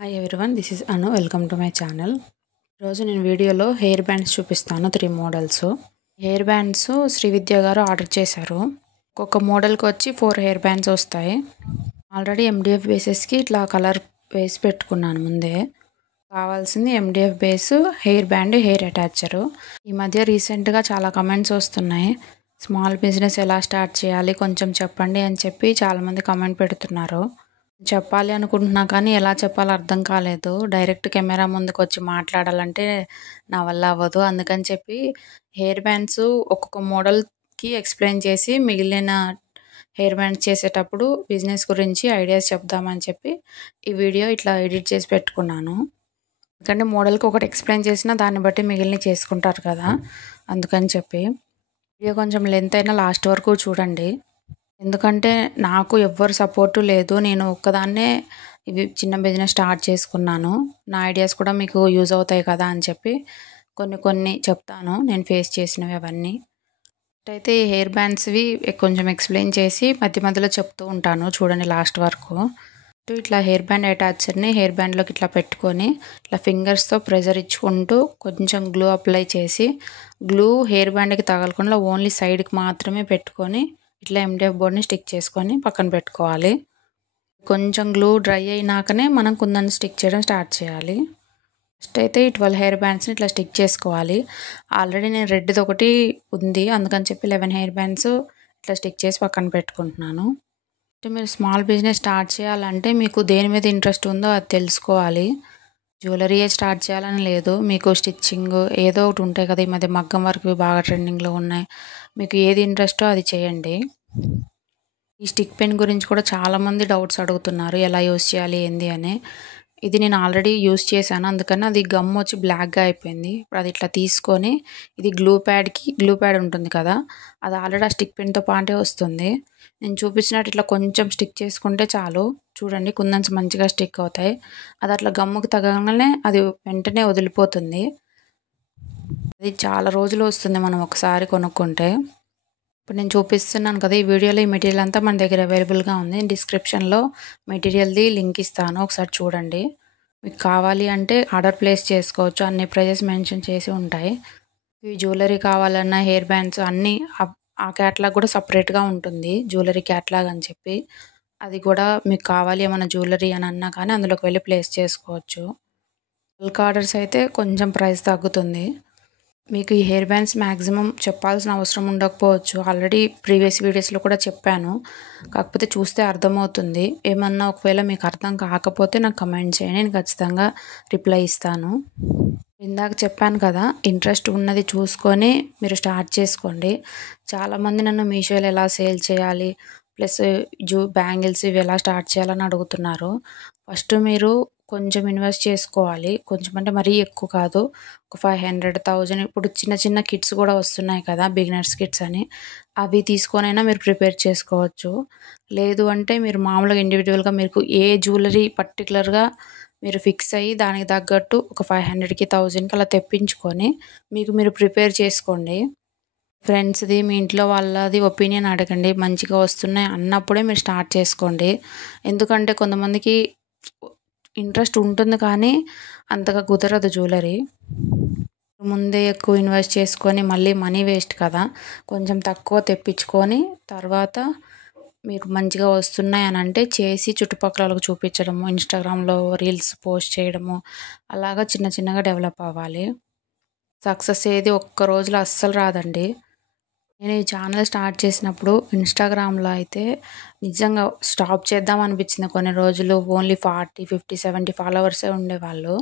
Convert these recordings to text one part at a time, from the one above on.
Hi everyone, this is Anu. Welcome to my channel. ఈరోజు నేను వీడియోలో హెయిర్ బ్యాండ్స్ చూపిస్తాను. 3 models hair bands Sri Vidya గారు ఆర్డర్ చేశారు. ఒక్కొక్క మోడల్కి వచ్చి 4 హెయిర్ బ్యాండ్స్ వస్తాయి. ఆల్రెడీ ఎండిఎఫ్ బేసెస్కి ఇట్లా కలర్ వేసి పెట్టుకున్నాను. ముందే కావాల్సింది MDF base, hair band, hair అటాచరు. ఈ మధ్య రీసెంట్గా చాలా కమెంట్స్ వస్తున్నాయి. స్మాల్ బిజినెస్ ఎలా స్టార్ట్ చేయాలి కొంచెం చెప్పండి అని చెప్పి చాలామంది కమెంట్ పెడుతున్నారు. చెప్పాలి అనుకుంటున్నా కానీ ఎలా చెప్పాలో అర్థం కాలేదు. డైరెక్ట్ కెమెరా ముందుకు వచ్చి మాట్లాడాలంటే నా వల్ల అవ్వదు. అందుకని చెప్పి హెయిర్ బ్యాండ్స్ ఒక్కొక్క మోడల్కి ఎక్స్ప్లెయిన్ చేసి మిగిలిన హెయిర్ బ్యాండ్స్ చేసేటప్పుడు బిజినెస్ గురించి ఐడియాస్ చెప్దామని చెప్పి ఈ వీడియో ఇట్లా ఎడిట్ చేసి పెట్టుకున్నాను. ఎందుకంటే మోడల్కి ఒకటి ఎక్స్ప్లెయిన్ చేసినా దాన్ని బట్టి మిగిలిన చేసుకుంటారు కదా, అందుకని చెప్పి వీడియో కొంచెం లెంత్ అయినా లాస్ట్ వరకు చూడండి. ఎందుకంటే నాకు ఎవ్వరు సపోర్టు లేదు. నేను ఒక్కదాన్నే ఇవి చిన్న బిజినెస్ స్టార్ట్ చేసుకున్నాను. నా ఐడియాస్ కూడా మీకు యూజ్ అవుతాయి కదా అని చెప్పి కొన్ని చెప్తాను, నేను ఫేస్ చేసినవి అవన్నీ. అయితే ఈ హెయిర్ బ్యాండ్స్వి కొంచెం ఎక్స్ప్లెయిన్ చేసి మధ్య మధ్యలో చెప్తూ ఉంటాను, చూడండి లాస్ట్ వరకు. ఇట్లా హెయిర్ బ్యాండ్ అటాచర్ని హెయిర్ బ్యాండ్లోకి ఇట్లా పెట్టుకొని ఇట్లా ఫింగర్స్తో ప్రెజర్ ఇచ్చుకుంటూ కొంచెం గ్లూ అప్లై చేసి, గ్లూ హెయిర్ బ్యాండ్కి తగలకుండా ఓన్లీ సైడ్కి మాత్రమే పెట్టుకొని ఇట్లా ఎండిఎఫ్ బోర్డ్ని స్టిక్ చేసుకొని పక్కన పెట్టుకోవాలి. కొంచెం గ్లూ డ్రై అయినాకనే మనం కుందన్ని స్టిక్ చేయడం స్టార్ట్ చేయాలి. ఫస్ట్ అయితే ఈ 12 హెయిర్ బ్యాండ్స్ని ఇట్లా స్టిక్ చేసుకోవాలి. ఆల్రెడీ నేను రెడ్ది ఒకటి ఉంది, అందుకని చెప్పి 11 హెయిర్ బ్యాండ్స్ ఇట్లా స్టిక్ చేసి పక్కన పెట్టుకుంటున్నాను. అంటే మీరు స్మాల్ బిజినెస్ స్టార్ట్ చేయాలంటే మీకు దేని మీద ఇంట్రెస్ట్ ఉందో అది తెలుసుకోవాలి. జ్యువెలరీయే స్టార్ట్ చేయాలని లేదు, మీకు స్టిచ్చింగ్ ఏదో ఒకటి ఉంటాయి కదా. ఈ మధ్య మగ్గం వర్క్ బాగా ట్రెండింగ్లో ఉన్నాయి. మీకు ఏది ఇంట్రెస్టో అది చేయండి. ఈ స్టిక్ పెన్ గురించి కూడా చాలామంది డౌట్స్ అడుగుతున్నారు, ఎలా యూస్ చేయాలి ఏంది అని. ఇది నేను ఆల్రెడీ యూస్ చేశాను, అందుకని అది గమ్ వచ్చి బ్లాక్గా అయిపోయింది. ఇప్పుడు అది ఇట్లా తీసుకొని ఇది గ్లూ ప్యాడ్ ఉంటుంది కదా, అది ఆల్రెడీ ఆ స్టిక్ పెన్తో పాటే వస్తుంది. నేను చూపించినట్టు ఇట్లా కొంచెం స్టిక్ చేసుకుంటే చాలు. చూడండి కుందన్స్ మంచిగా స్టిక్ అవుతాయి. అది అట్లా గమ్ముకు తగలగానే అది వెంటనే వదిలిపోతుంది. అది చాలా రోజులు వస్తుంది మనం ఒకసారి కొనుక్కుంటే. ఇప్పుడు నేను చూపిస్తున్నాను కదా ఈ వీడియోలో, ఈ మెటీరియల్ అంతా మన దగ్గర అవైలబుల్గా ఉంది. డిస్క్రిప్షన్లో మెటీరియల్ది లింక్ ఇస్తాను, ఒకసారి చూడండి. మీకు కావాలి అంటే ఆర్డర్ ప్లేస్ చేసుకోవచ్చు, అన్ని ప్రైజెస్ మెన్షన్ చేసి ఉంటాయి. ఇవి జ్యువెలరీ కావాలన్నా హెయిర్ బ్యాండ్స్ అన్నీ ఆ క్యాట్లాగ్ కూడా సపరేట్గా ఉంటుంది, జ్యువెలరీ క్యాట్లాగ్ అని చెప్పి. అది కూడా మీకు కావాలి ఏమైనా జ్యువెలరీ అని అన్నా కానీ అందులోకి వెళ్ళి ప్లేస్ చేసుకోవచ్చు. బల్క్ ఆర్డర్స్ అయితే కొంచెం ప్రైస్ తగ్గుతుంది. మీకు ఈ హెయిర్ బ్యాండ్స్ మ్యాక్సిమం చెప్పాల్సిన అవసరం ఉండకపోవచ్చు, ఆల్రెడీ ప్రీవియస్ వీడియోస్లో కూడా చెప్పాను. కాకపోతే చూస్తే అర్థమవుతుంది. ఏమన్నా ఒకవేళ మీకు అర్థం కాకపోతే నాకు కమెంట్ చేయండి, నేను ఖచ్చితంగా రిప్లై ఇస్తాను. ఇందాక చెప్పాను కదా, ఇంట్రెస్ట్ ఉన్నది చూసుకొని మీరు స్టార్ట్ చేసుకోండి. చాలామంది నన్ను మీషోలో ఎలా సేల్ చేయాలి ప్లస్ బ్యాంగిల్స్ ఇవి ఎలా స్టార్ట్ చేయాలని అడుగుతున్నారు. ఫస్ట్ మీరు కొంచెం ఇన్వెస్ట్ చేసుకోవాలి. కొంచెం అంటే మరీ ఎక్కువ కాదు, ఒక 500,000. ఇప్పుడు చిన్న చిన్న కిట్స్ కూడా వస్తున్నాయి కదా, బిగినర్స్ కిట్స్ అని, అవి తీసుకొనైనా మీరు ప్రిపేర్ చేసుకోవచ్చు. లేదు అంటే మీరు మామూలుగా ఇండివిజువల్గా మీకు ఏ జ్యువెలరీ పర్టికులర్గా మీరు ఫిక్స్ అయ్యి దానికి తగ్గట్టు ఒక 500కి 1000కి అలా తెప్పించుకొని మీరు ప్రిపేర్ చేసుకోండి. ఫ్రెండ్స్ది మీ ఇంట్లో వాళ్ళది ఒపీనియన్ అడగండి. మంచిగా వస్తున్నాయి అన్నప్పుడే మీరు స్టార్ట్ చేసుకోండి. ఎందుకంటే కొంతమందికి ఇంట్రెస్ట్ ఉంటుంది కానీ అంతగా కుదరదు జ్యువెలరీ. ముందే ఎక్కువ ఇన్వెస్ట్ చేసుకొని మళ్ళీ మనీ వేస్ట్ కదా. కొంచెం తక్కువ తెప్పించుకొని తర్వాత మీకు మంచిగా వస్తున్నాయి అని అంటే చేసి చుట్టుపక్కల వాళ్ళకి చూపించడము, ఇన్స్టాగ్రామ్లో రీల్స్ పోస్ట్ చేయడము, అలాగా చిన్నగా డెవలప్ అవ్వాలి. సక్సెస్ ఏది ఒక్క రోజులో అస్సలు రాదండి. నేను ఈ ఛానల్ స్టార్ట్ చేసినప్పుడు ఇన్స్టాగ్రామ్లో అయితే నిజంగా స్టాప్ చేద్దాం అనిపించింది. కొన్ని రోజులు ఓన్లీ 40, 50, 70 ఫాలోవర్సే ఉండేవాళ్ళు.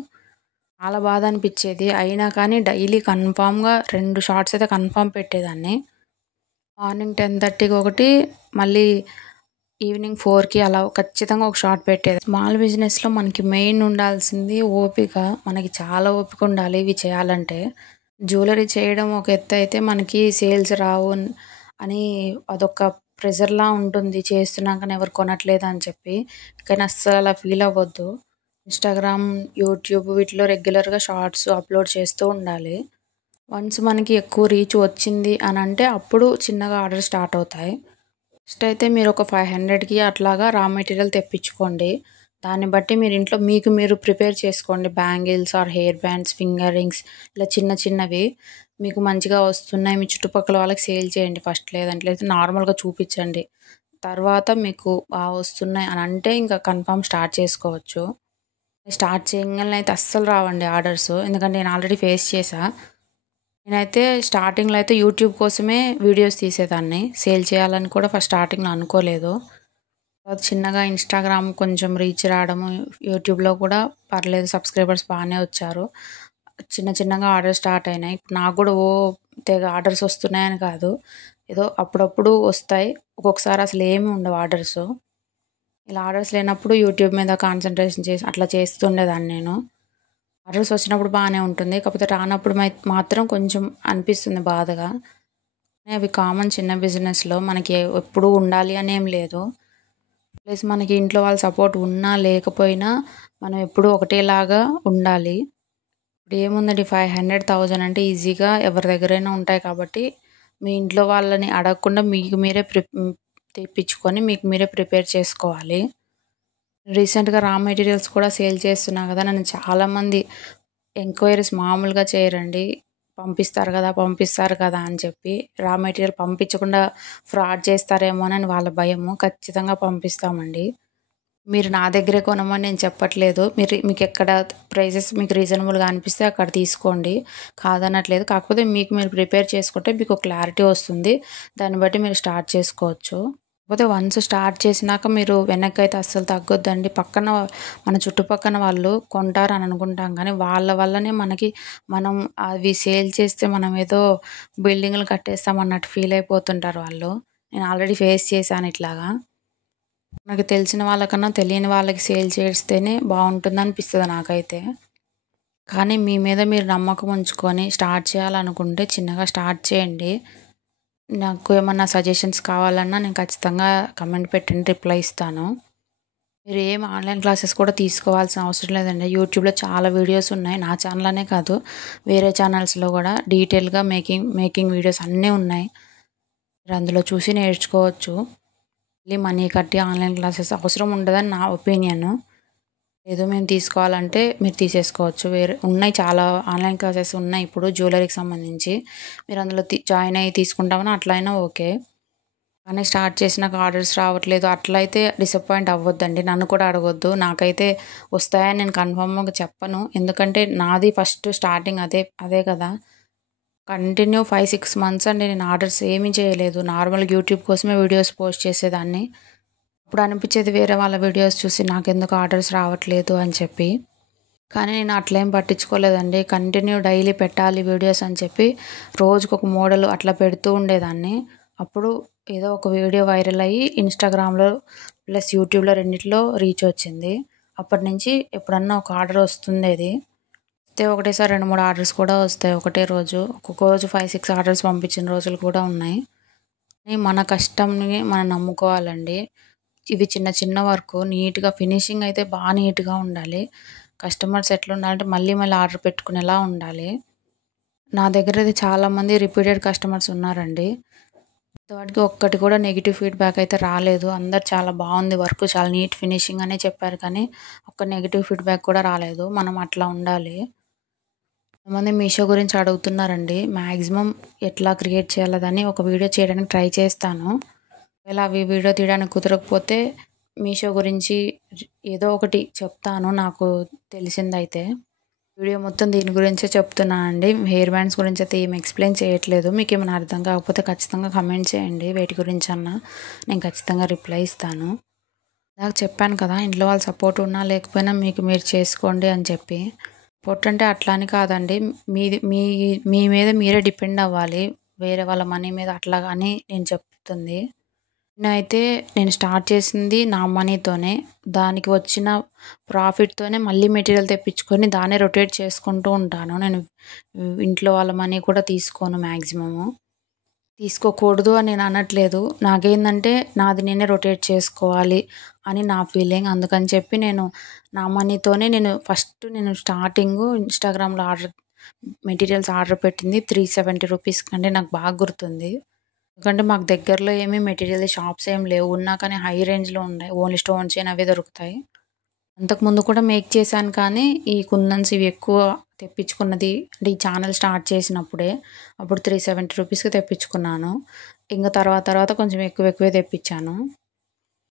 చాలా బాధ అనిపించేది. అయినా కానీ డైలీ కన్ఫామ్గా 2 షార్ట్స్ అయితే కన్ఫామ్ పెట్టేదాన్ని. మార్నింగ్ 10:30కి ఒకటి, మళ్ళీ ఈవినింగ్ 4కి అలా ఖచ్చితంగా ఒక షార్ట్ పెట్టేది. స్మాల్ బిజినెస్లో మనకి మెయిన్ ఉండాల్సింది ఓపిక. మనకి చాలా ఓపిక ఉండాలి ఇవి చేయాలంటే. జ్యువెలరీ చేయడం ఒక ఎత్తు అయితే మనకి సేల్స్ రావు అని అదొక ప్రెజర్లా ఉంటుంది, చేస్తున్నాకనే ఎవరు కొనట్లేదు అని చెప్పి. కానీ అస్సలు అలా ఫీల్ అవ్వద్దు. ఇన్స్టాగ్రామ్, యూట్యూబ్ వీటిలో రెగ్యులర్గా షార్ట్స్ అప్లోడ్ చేస్తూ ఉండాలి. వన్స్ మనకి ఎక్కువ రీచ్ వచ్చింది అని అంటే అప్పుడు చిన్నగా ఆర్డర్ స్టార్ట్ అవుతాయి. ఫస్ట్ అయితే మీరు ఒక 500కి అట్లాగా రా మెటీరియల్ తెప్పించుకోండి. దాన్ని బట్టి మీరు ఇంట్లో మీకు మీరు ప్రిపేర్ చేసుకోండి. Bangles or hair bands, finger rings ఇలా చిన్న చిన్నవి మీకు మంచిగా వస్తున్నాయి. మీ చుట్టుపక్కల వాళ్ళకి సేల్ చేయండి ఫస్ట్. లేదంటే నార్మల్‌గా చూపించండి. తర్వాత మీకు వస్తున్నాయి అని అంటే ఇంకా కన్ఫర్మ్ స్టార్ట్ చేసుకోవచ్చు. స్టార్ట్ చేయంగానే అయితే అస్సలు రావండి ఆర్డర్స్. ఎందుకంటే నేను ఆల్రెడీ ఫేస్ చేశా. నేనైతే స్టార్టింగ్‌లో అయితే యూట్యూబ్ కోసమే వీడియోస్ తీసేదాన్ని. సేల్ చేయాలని కూడా ఫస్ట్ స్టార్టింగ్‌లో అనుకోలేదు. తర్వాత చిన్నగా ఇన్‌స్టాగ్రామ్ కొంచెం రీచ్ రావడము, యూట్యూబ్‌లో కూడా పర్లేదు సబ్స్క్రైబర్స్ బాగానే వచ్చారు. చిన్న చిన్నగా ఆర్డర్స్ స్టార్ట్ అయినాయి. ఇప్పుడు నాకు కూడా తెగ ఆర్డర్స్ వస్తున్నాయని కాదు. ఏదో అప్పుడప్పుడు వస్తాయి. ఒక్కొక్కసారి అసలు ఏమి ఉండవు ఆర్డర్స్. ఇలా ఆర్డర్స్ లేనప్పుడు యూట్యూబ్ మీద కాన్సంట్రేషన్ చేసి అట్లా చేస్తుండేదాన్ని నేను. ఆర్డర్స్ వచ్చినప్పుడు బాగానే ఉంటుంది. కాకపోతే రానప్పుడు మాత్రం కొంచెం అనిపిస్తుంది బాధగా. అవి కామన్ చిన్న బిజినెస్‌లో మనకి ఎప్పుడూ ఉండాలి అని ఏం లేదు. ప్లస్ మనకి ఇంట్లో వాళ్ళ సపోర్ట్ ఉన్నా లేకపోయినా మనం ఎప్పుడూ ఒకటేలాగా ఉండాలి. ఇప్పుడు ఏముందండి 500, 1000 అంటే ఈజీగా ఎవరి దగ్గరైనా ఉంటాయి కాబట్టి మీ ఇంట్లో వాళ్ళని అడగకుండా మీకు మీరే తెప్పించుకొని మీకు మీరే ప్రిపేర్ చేసుకోవాలి. రీసెంట్‌గా రా మెటీరియల్స్ కూడా సేల్ చేస్తున్నా కదా! నన్ను చాలామంది ఎంక్వైరీస్ మామూలుగా చేయరండి. పంపిస్తారు కదా అని చెప్పి. రా మెటీరియల్ పంపించకుండా ఫ్రాడ్ చేస్తారేమోనని వాళ్ళ భయము. ఖచ్చితంగా పంపిస్తామండి. మీరు నా దగ్గరే కొనమని నేను చెప్పట్లేదు. మీకెక్కడ ప్రైజెస్ మీకు రీజనబుల్‌గా అనిపిస్తే అక్కడ తీసుకోండి. కాదనట్లేదు. కాకపోతే మీకు మీరు ప్రిపేర్ చేసుకుంటే మీకు క్లారిటీ వస్తుంది. దాన్ని బట్టి మీరు స్టార్ట్ చేసుకోవచ్చు. కాకపోతే వన్స్ స్టార్ట్ చేసినాక మీరు వెనక్కైతే అస్సలు తగ్గొద్దండి. మన చుట్టుపక్కన వాళ్ళు కొంటారని అనుకుంటాం కానీ వాళ్ళ వల్లనే మనం అవి సేల్ చేస్తే మనం ఏదో బిల్డింగులు కట్టేస్తాం అన్నట్టు ఫీల్ అయిపోతుంటారు వాళ్ళు. నేను ఆల్రెడీ ఫేస్ చేశాను ఇట్లాగా. నాకు తెలిసిన వాళ్ళకన్నా తెలియని వాళ్ళకి సేల్ చేస్తేనే బాగుంటుందనిపిస్తది నాకైతే. కానీ మీ మీద మీరు నమ్మకం ఉంచుకొని స్టార్ట్ చేయాలనుకుంటే చిన్నగా స్టార్ట్ చేయండి. నాకు ఏమన్నా సజెషన్స్ కావాలన్నా నేను ఖచ్చితంగా కమెంట్ పెట్టండి, రిప్లై ఇస్తాను. మీరు ఏం ఆన్లైన్ క్లాసెస్ కూడా తీసుకోవాల్సిన అవసరం లేదండి. యూట్యూబ్‌లో చాలా వీడియోస్ ఉన్నాయి. నా ఛానల్ అనే కాదు వేరే ఛానల్స్‌లో కూడా డీటెయిల్‌గా మేకింగ్ వీడియోస్ అన్నీ ఉన్నాయి. మీరు అందులో చూసి నేర్చుకోవచ్చు. మళ్ళీ మనీ కట్టి ఆన్లైన్ క్లాసెస్ అవసరం ఉండదని నా ఒపీనియన్. ఏదో మేము తీసుకోవాలంటే మీరు తీసేసుకోవచ్చు. ఉన్నాయి చాలా ఆన్లైన్ క్లాసెస్ ఉన్నాయి ఇప్పుడు జ్యువెలరీకి సంబంధించి. మీరు అందులో జాయిన్ అయ్యి తీసుకుంటామని అట్లయినా ఓకే. కానీ స్టార్ట్ చేసినాక ఆర్డర్స్ రావట్లేదు అట్లా అయితే డిసప్పాయింట్ అవ్వద్దండి. నన్ను కూడా అడగొద్దు. నాకైతే వస్తాయని నేను కన్ఫర్మ్‌గా చెప్పను. ఎందుకంటే నాది ఫస్ట్ స్టార్టింగ్ అదే కదా! కంటిన్యూ 5, 6 మంత్స్ అండి నేను ఆర్డర్స్ ఏమీ చేయలేదు. నార్మల్‌గా యూట్యూబ్ కోసమే వీడియోస్ పోస్ట్ చేసేదాన్ని. ఇప్పుడు అనిపించేది వేరే వాళ్ళ వీడియోస్ చూసి నాకెందుకు ఆర్డర్స్ రావట్లేదు అని చెప్పి. కానీ నేను అట్లేం పట్టించుకోలేదండి. కంటిన్యూ డైలీ పెట్టాలి వీడియోస్ అని చెప్పి రోజుకొక మోడల్ అట్లా పెడుతూ ఉండేదాన్ని. అప్పుడు ఏదో ఒక వీడియో వైరల్ అయ్యి ఇన్‌స్టాగ్రామ్‌లో ప్లస్ యూట్యూబ్‌లో రెండిట్లో రీచ్ వచ్చింది. అప్పటినుంచి ఎప్పుడన్నా ఒక ఆర్డర్ వస్తుండేది. ఒకటేసారి 2, 3 ఆర్డర్స్ కూడా వస్తాయి ఒకటే రోజు. ఒక్కొక్క రోజు 5, 6 ఆర్డర్స్ పంపించిన రోజులు కూడా ఉన్నాయి. మన కష్టంని మనం నమ్ముకోవాలండి. ఇవి చిన్న చిన్న వర్కు నీట్‌గా ఫినిషింగ్ అయితే నీట్‌గా ఉండాలి. కస్టమర్స్ ఎట్లుండాలంటే మళ్ళీ మళ్ళీ ఆర్డర్ పెట్టుకునేలా ఉండాలి. నా దగ్గర అయితే చాలామంది రిపీటెడ్ కస్టమర్స్ ఉన్నారండి. ఇంతవరకు ఒక్కటి కూడా నెగెటివ్ ఫీడ్‌బ్యాక్ అయితే రాలేదు. అందరూ చాలా బాగుంది వర్క్, చాలా నీట్ ఫినిషింగ్ అనే చెప్పారు కానీ ఒక్క నెగెటివ్ ఫీడ్‌బ్యాక్ కూడా రాలేదు. మనం అట్లా ఉండాలి. కొంతమంది మీషో గురించి అడుగుతున్నారండి. మ్యాక్సిమం ఎట్లా క్రియేట్ చేయాలో దాన్ని ఒక వీడియో చేయడానికి ట్రై చేస్తాను. ఒకవేళ అవి వీడియో తీయడానికి కుదరకపోతే మీషో గురించి ఏదో ఒకటి చెప్తాను నాకు తెలిసిందైతే. వీడియో మొత్తం దీని గురించే చెప్తున్నానండి. హెయిర్ బ్యాండ్స్ గురించి అయితే ఏమి ఎక్స్‌ప్లెయిన్ చేయట్లేదు. మీకేమైనా అర్థం కాకపోతే ఖచ్చితంగా కమెంట్ చేయండి. వేటి గురించన్నా నేను ఖచ్చితంగా రిప్లై ఇస్తాను. నాకు చెప్పాను కదా ఇంట్లో వాళ్ళ సపోర్ట్ ఉన్నా లేకపోయినా మీకు మీరు చేసుకోండి అని చెప్పి. సపోర్ట్ అంటే అట్లా అని కాదండి. మీ మీద మీరే డిపెండ్ అవ్వాలి. వేరే వాళ్ళ మనీ మీద అట్లాగా అని నేను చెప్తుంది. నేను స్టార్ట్ చేసింది నా మనీతోనే. దానికి వచ్చిన ప్రాఫిట్‌తోనే మళ్ళీ మెటీరియల్ తెప్పించుకొని దాన్నే రొటేట్ చేసుకుంటూ ఉంటాను. నేను ఇంట్లో వాళ్ళ మనీ కూడా తీసుకోను మ్యాక్సిమము. తీసుకోకూడదు అని నేను అనట్లేదు. నాకేందంటే నాది నేనే రొటేట్ చేసుకోవాలి అని నా ఫీలింగ్. అందుకని చెప్పి నా మనీతోనే నేను స్టార్టింగు ఇన్‌స్టాగ్రామ్‌లో మెటీరియల్స్ ఆర్డర్ పెట్టింది 370 రూపీస్‌కండి. నాకు బాగా గుర్తుంది. ఎందుకంటే మాకు దగ్గరలో ఏమీ మెటీరియల్ షాప్స్ ఏమి లేవు. ఉన్నా కానీ హై రేంజ్‌లో ఉన్నాయి. ఓన్లీ స్టోన్ చైన్ అవే దొరుకుతాయి. అంతకుముందు కూడా మేక్ చేశాను కానీ ఈ కుందన్స్ ఇవి ఎక్కువ తెప్పించుకున్నది అంటే ఈ ఛానల్ స్టార్ట్ చేసినప్పుడే. అప్పుడు 370 రూపీస్కి తెప్పించుకున్నాను. ఇంకా తర్వాత కొంచెం ఎక్కువే తెప్పించాను.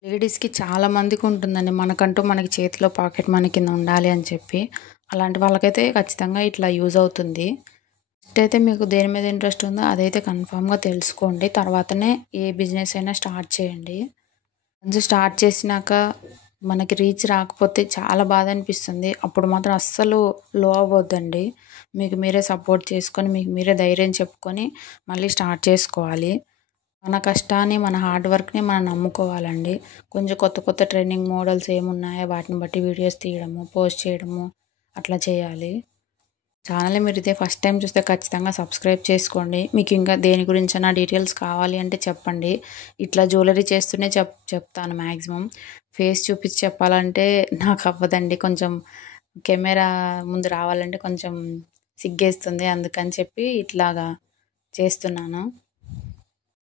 లేడీస్కి చాలా మందికి ఉంటుందండి మనకంటూ మనకి చేతిలో పాకెట్ మనీ కింద ఉండాలి అని చెప్పి. అలాంటి వాళ్ళకైతే ఖచ్చితంగా ఇట్లా యూజ్ అవుతుంది. ఫస్ట్ అయితే మీకు దేని మీద ఇంట్రెస్ట్ ఉందో అదైతే కన్ఫామ్గా తెలుసుకోండి. తర్వాతనే ఏ బిజినెస్ అయినా స్టార్ట్ చేయండి. వన్స్ స్టార్ట్ చేసినాక మనకి రీచ్ రాకపోతే చాలా బాధ అనిపిస్తుంది. అప్పుడు మాత్రం అస్సలు లో అవ్వద్దండి. మీకు మీరే సపోర్ట్ చేసుకొని మీకు మీరే ధైర్యం చెప్పుకొని మళ్ళీ స్టార్ట్ చేసుకోవాలి. మన కష్టాన్ని మన హార్డ్ వర్క్ని మనం నమ్ముకోవాలండి. కొంచెం కొత్త ట్రెండింగ్ మోడల్స్ ఏమున్నాయో వాటిని బట్టి వీడియోస్ తీయడము, పోస్ట్ చేయడము అట్లా చేయాలి. ఛానల్ని మీరు ఇదే ఫస్ట్ టైం చూస్తే ఖచ్చితంగా సబ్స్క్రైబ్ చేసుకోండి. మీకు ఇంకా దేని గురించైనా డీటెయిల్స్ కావాలి అంటే చెప్పండి. ఇట్లా జ్యువెలరీ చేస్తూనే చెప్తాను మ్యాక్సిమం. ఫేస్ చూపించి చెప్పాలంటే నాకు అవ్వదండి. కొంచెం కెమెరా ముందు రావాలంటే కొంచెం సిగ్గేస్తుంది. అందుకని చెప్పి ఇట్లాగా చేస్తున్నాను.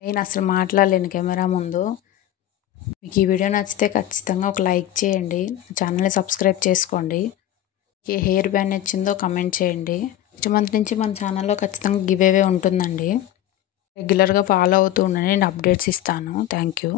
నేను అసలు మాట్లాడలేను కెమెరా ముందు. మీకు ఈ వీడియో నచ్చితే ఖచ్చితంగా ఒక లైక్ చేయండి. ఛానల్ని సబ్స్క్రైబ్ చేసుకోండి. ఏ హెయిర్ బ్యాండ్ నచ్చిందో కమెంట్ చేయండి. నెక్స్ట్ మంత్ నుంచి మన ఛానల్లో ఖచ్చితంగా గివ్ అవే ఉంటుందండి. రెగ్యులర్గా ఫాలో అవుతూ ఉండండి. నేను అప్డేట్స్ ఇస్తాను. Thank you.